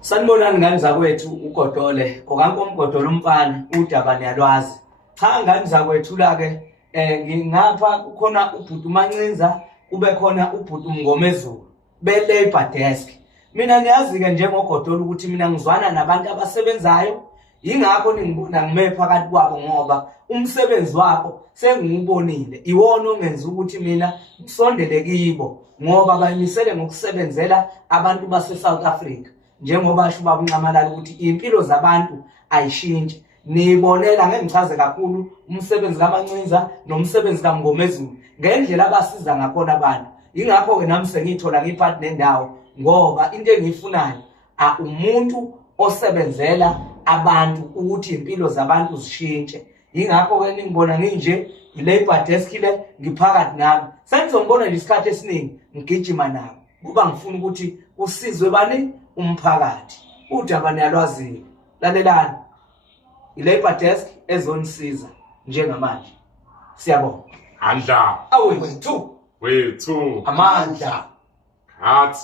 Sanibonani ngani zakwethu uGodole, okankomgodolo umfana uDabane yalwazi. Cha ngani zakwethu la-ke ngingapha kukhona ubhuti uMancinza, kube khona ubhuti uMngomezulu be-Labour Desk. Mina niyazi-ke njengoGodole ukuthi mina ngizwana nabantu abasebenzayo, yingakho ningibona ngime phakathi kwabo ngoba umsebenzi wabo sengiwubonile. Iwona ongenza ukuthi mina ngisondele kibo ngoba bayimisele ngokusebenzela abantu base-South Africa. Njengoba basho ubaba uNcamalala ukuthi impilo zabantu ayishintshi. Nibonela ngeke ngichaze kakhulu umsebenzi kaMancinza nomsebenzi kaMngomezulu ngendlela abasiza ngakhona abantu. Yingakho-ke nami sengithola ngiphathi nendawo ngoba into engiyifunayo umuntu osebenzela abantu ukuthi impilo zabantu zishintshe. Yingakho-ke ningibona nginje i-Labour Desk le ngiphakathi nami. Sengizongibona nje isikhathi esiningi ngigijima nabo kuba ngifuna ukuthi usizwe bani umphakathi. uDabane yalwazile, lalelani, i-Labour Desk ezonisiza njengamanje. Siyabonga. Andla. Awethu Wethu. amandla. Hat.